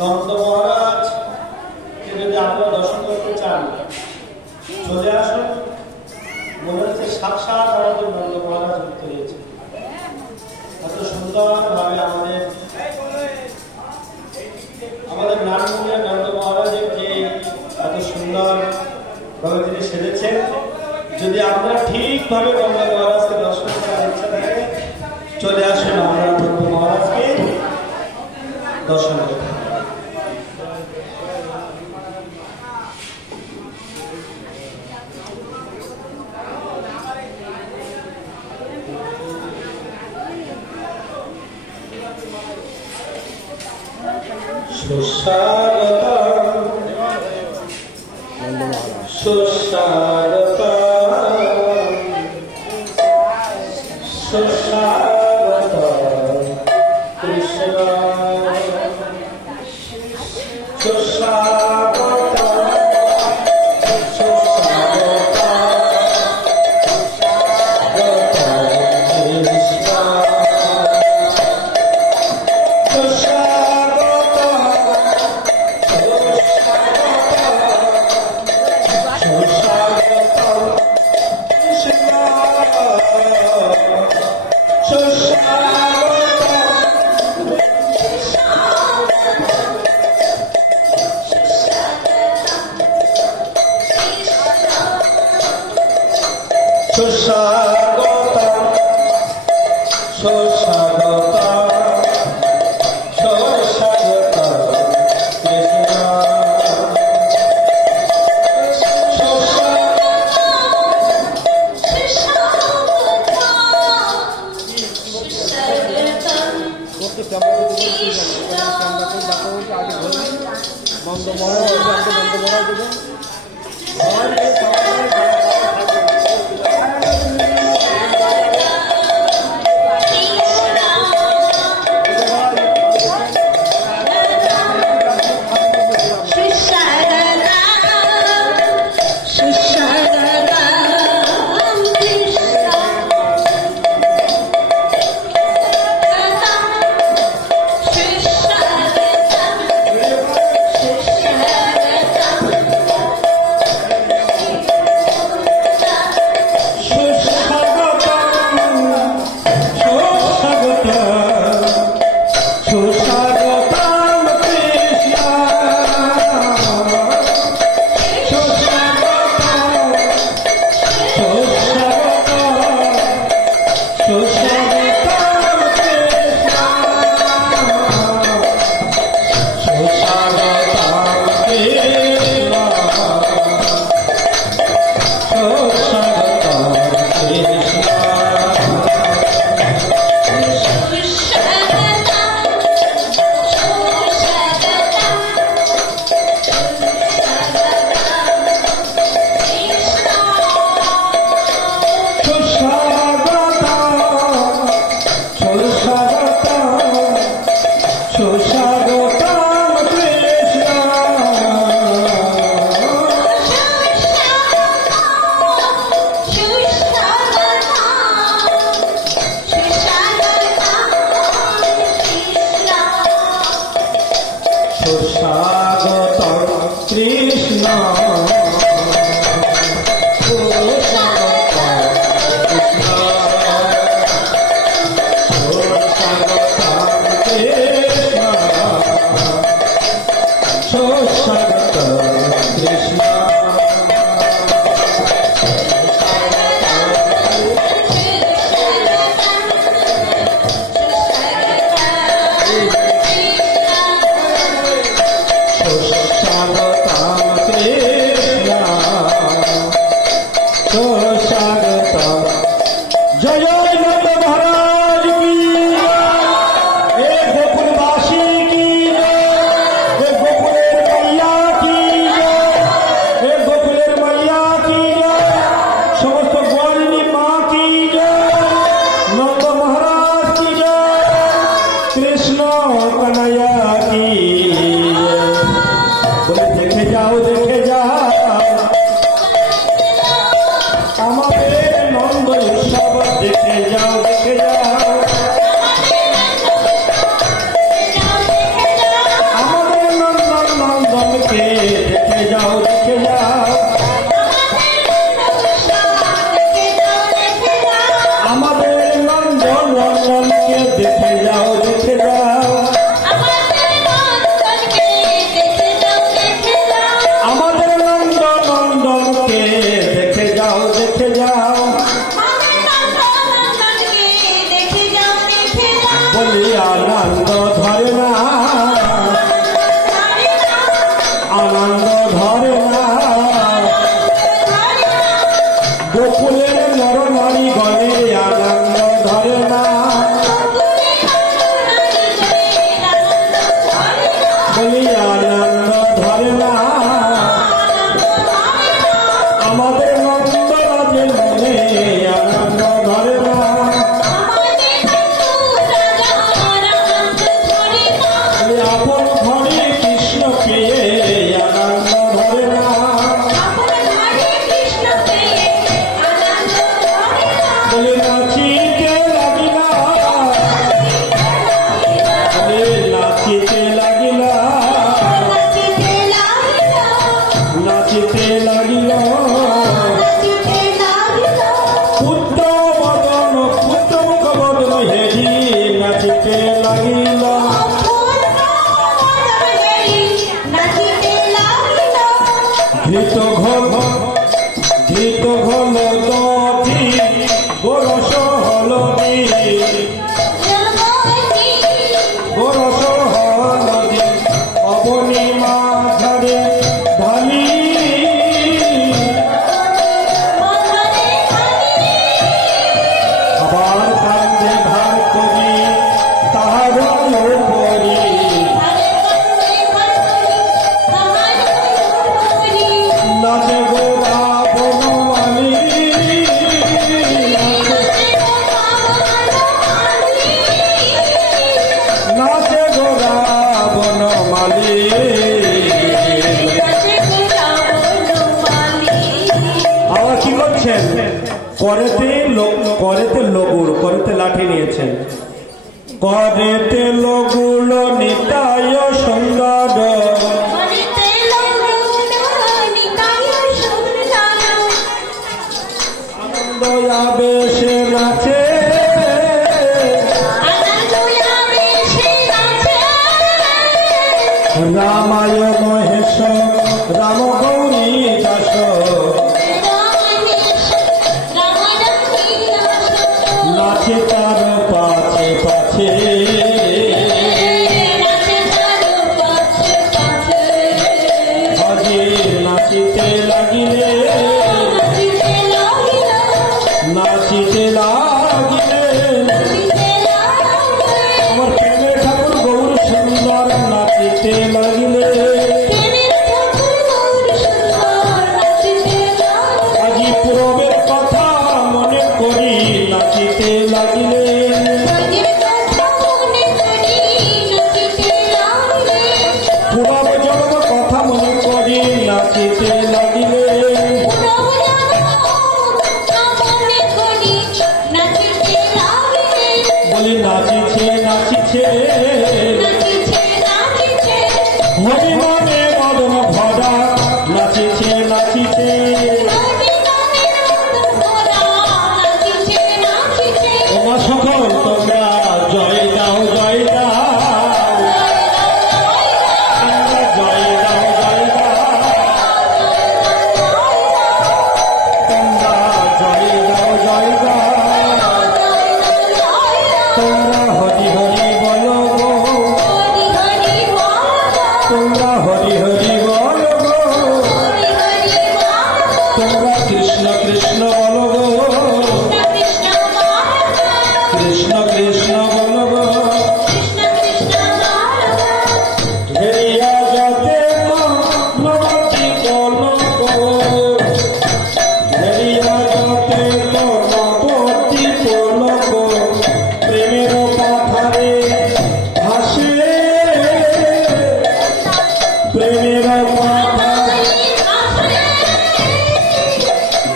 নন্দ মহারাজ যদি আপনারা দর্শন করতে চান চলে আসুন। মনে হচ্ছে সাক্ষাৎ আমাদের নন্দ মহারাজ উঠতে হয়েছে। এত সুন্দর ভাবে আমাদের নারায়ণের নন্দ মহারাজের যে এত সুন্দর ভাবে তিনি সেজেছেন। যদি আপনারা ঠিকভাবে নন্দ মহারাজকে দর্শন করার ইচ্ছা থাকে চলে আসুন, আমরা নন্দ মহারাজকে দর্শন করতে। সুস্বাগতম সুস্বাগতম সুস্বাগতম কৃষ্ণ সুস্বাগতম Krishna বলি আনন্দ ধরে না আমাদের নন্দরাজের মনে আনন্দ ধরে না আপন ঘরে কৃষ্ণ পেয়ে আনন্দ ধরে না বলে নাচিতে লাগিলা নাচিতে লাগিলা নাচিতে লাগিল পুত্র বদন পুত্র মুখ বদন হেরি নাচিতে লাগিল ঘৃত ঘন দধি বরস হলদি বরস হলদি অবনী মাঝারে ঢালি আবার কান্দে ধার করি তাহার পরি নাচে গোরা বনমালী নাচে গোরা বনমালী আবার কি করছেন করেতে লগুড় করেতে লাঠি নিয়েছেন করেতে লগুড় নিতায় সুন্দর আবেশে নাচে রামায় মহেশ রাম গৌরী দাস নাচে তার পাছে পাছে আগে নাচিতে লাগিলে নাচিতে লাগিলে আমার প্রেমের ঠাকুর গৌর সুন্দর নাচিতে লাগিলে আজি পূরবের কথা মনে করি নাচিতে লাগিলে পূরব জন্ম কথা মনে করি নাচিতে লাগিলে বলি নাচিছে নাচিছে হরি মনে মদন ভরা নাচিছে নাচিছে তোমার সকল তোমরা জয় দাও জয় দাও জয় দাও জয় দাও তোমরা জয় দাও জয় দাও তোমরা হরি হরি বলো গো তোমরা হরি হরি বলো গো তোমরা কৃষ্ণ কৃষ্ণ বলো গো কৃষ্ণ কৃষ্ণ বলো গো হেরিয়া যাতে নবতী কলঙ্ক হেরিয়া যাতে নবতী কলঙ্ক প্রেমের পাথারে ভাসে প্রেমের পাথারে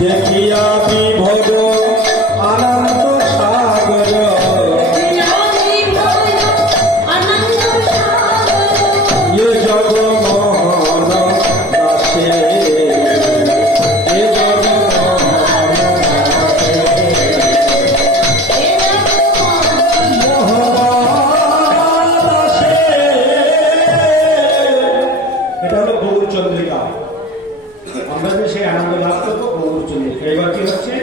দেখিয়া বিভোগ আনন্দ সাগর এ জগমোহন দাসে এ জগমোহন দাসে এটা হলো গৌরচন্দ্রিকা আমরা যে সেই আনন্দ লাভ করবো গৌরচন্দ্রিকা এবার কি হচ্ছে